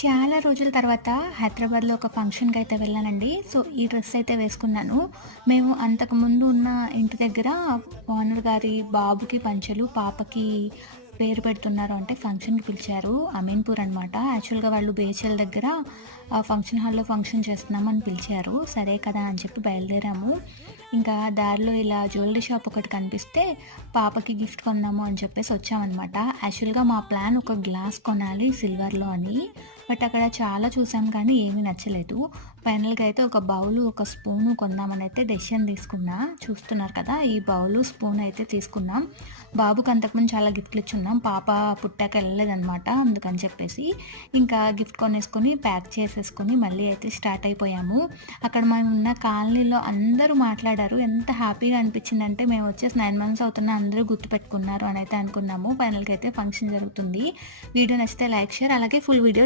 చాలా రోజుల తర్వాత హైదరాబాద్‌లో ఒక ఫంక్షన్‌కయితే వెళ్ళానండి. సో, ఈ డ్రెస్ అయితే వేసుకున్నాను. మేము అంతకుముందు ఉన్న ఇంటి దగ్గర ఓనర్ గారి బాబుకి పంచెలు, పాపకి పేరు పెడుతున్నారు అంటే ఫంక్షన్‌కి పిలిచారు. అమీన్‌పూర్ అనమాట. యాక్చువల్‌గా వాళ్ళు బేచల్ దగ్గర ఫంక్షన్ హాల్‌లో ఫంక్షన్ చేస్తున్నామని పిలిచారు. సరే కదా అని చెప్పి బయలుదేరాము. ఇంకా దారిలో ఇలా జ్యువెలరీ షాప్ ఒకటి కనిపిస్తే పాపకి గిఫ్ట్ కొందాము అని చెప్పేసి వచ్చామనమాట. యాక్చువల్‌గా మా ప్లాన్ ఒక గ్లాస్ కొనాలి సిల్వర్‌లో అని. బట్ అక్కడ చాలా చూసాం కానీ ఏమీ నచ్చలేదు. ఫైనల్‌గా అయితే ఒక బౌలు, ఒక స్పూను కొందామని అయితే డెసిషన్ తీసుకున్నా. చూస్తున్నారు కదా! ఈ బౌలు, స్పూన్ అయితే తీసుకున్నాం. బాబుకి అంతకుముందు చాలా గిఫ్ట్‌లు ఇచ్చున్నాం. పాప పుట్టాక ఎళ్ళలేదనమాట. అందుకని చెప్పేసి ఇంకా గిఫ్ట్ కొనేసుకొని, ప్యాక్ చేసేసుకొని మళ్ళీ అయితే స్టార్ట్ అయిపోయాము. అక్కడ మేమున్న కాలనీలో అందరూ మాట్లాడారు. ఎంత హ్యాపీగా అనిపించిందంటే మేము వచ్చేసి 9 మంత్స్ అవుతున్నా అందరూ గుర్తుపెట్టుకున్నారు అని అయితే అనుకున్నాము. ఫైనల్‌గా అయితే ఫంక్షన్ జరుగుతుంది. వీడియో నచ్చితే లైక్, షేర్ అలాగే ఫుల్ వీడియో